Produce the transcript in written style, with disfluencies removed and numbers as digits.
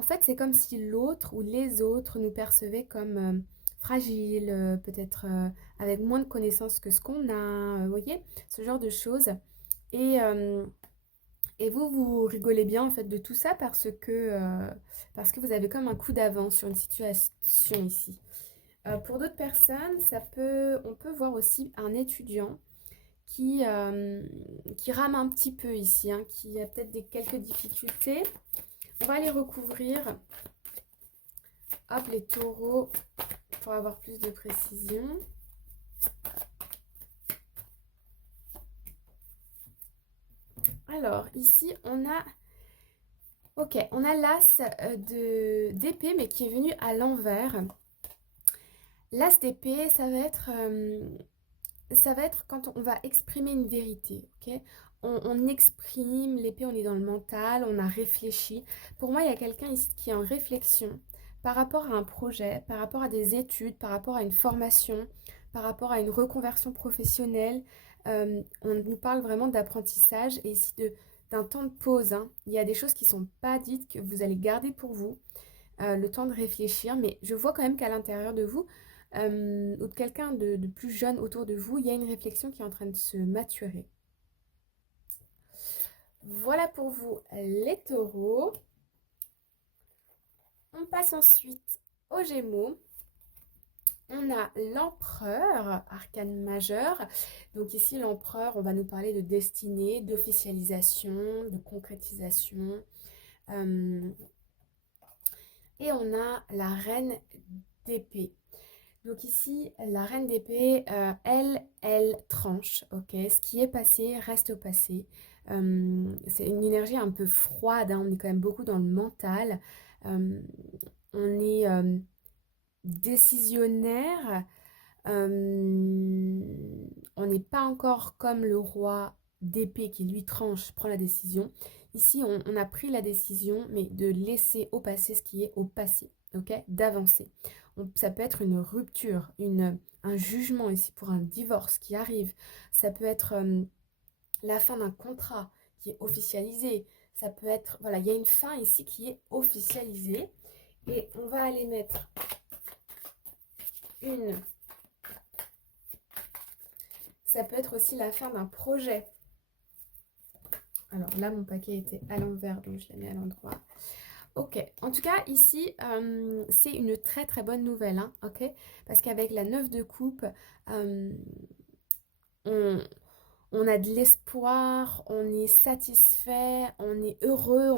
En fait, c'est comme si l'autre ou les autres nous percevaient comme fragiles, peut-être avec moins de connaissances que ce qu'on a, vous voyez, ce genre de choses. Et, euh, et vous, vous rigolez bien en fait de tout ça parce que vous avez comme un coup d'avance sur une situation ici. Pour d'autres personnes, on peut voir aussi un étudiant qui rame un petit peu ici, hein, qui a peut-être quelques difficultés. On va les recouvrir. Hop, les taureaux, pour avoir plus de précision. Alors, ici, on a l'as d'épée, mais qui est venu à l'envers. L'as d'épée, ça va être quand on va exprimer une vérité, ok? On exprime, l'épée, on est dans le mental, on a réfléchi. Pour moi, il y a quelqu'un ici qui est en réflexion par rapport à un projet, par rapport à des études, par rapport à une formation, par rapport à une reconversion professionnelle. On nous parle vraiment d'apprentissage et ici d'un temps de pause, hein. Il y a des choses qui ne sont pas dites que vous allez garder pour vous, le temps de réfléchir, mais je vois quand même qu'à l'intérieur de vous, ou de quelqu'un de plus jeune autour de vous, il y a une réflexion qui est en train de se maturer. Voilà pour vous les taureaux. On passe ensuite aux Gémeaux. On a l'empereur, arcane majeur. Donc ici, l'empereur, on va nous parler de destinée, d'officialisation, de concrétisation. Euh, et on a la reine d'épée. Donc ici, la reine d'épée, elle tranche, ok? Ce qui est passé reste au passé. C'est une énergie un peu froide, hein, on est quand même beaucoup dans le mental. Euh, on est décisionnaire. euh, on n'est pas encore comme le roi d'épée qui lui tranche, prend la décision. Ici, on a pris la décision, mais de laisser au passé ce qui est au passé, ok? D'avancer. Ça peut être une rupture, un jugement ici pour un divorce qui arrive. Ça peut être la fin d'un contrat qui est officialisé. Ça peut être, voilà, il y a une fin ici qui est officialisée. Et on va aller mettre une. Ça peut être aussi la fin d'un projet. Alors là, mon paquet était à l'envers, donc je l'ai mis à l'endroit. Ok, en tout cas, ici, c'est une très très bonne nouvelle, hein, ok? Parce qu'avec la 9 de coupe, euh, on, on a de l'espoir, on est satisfait, on est heureux.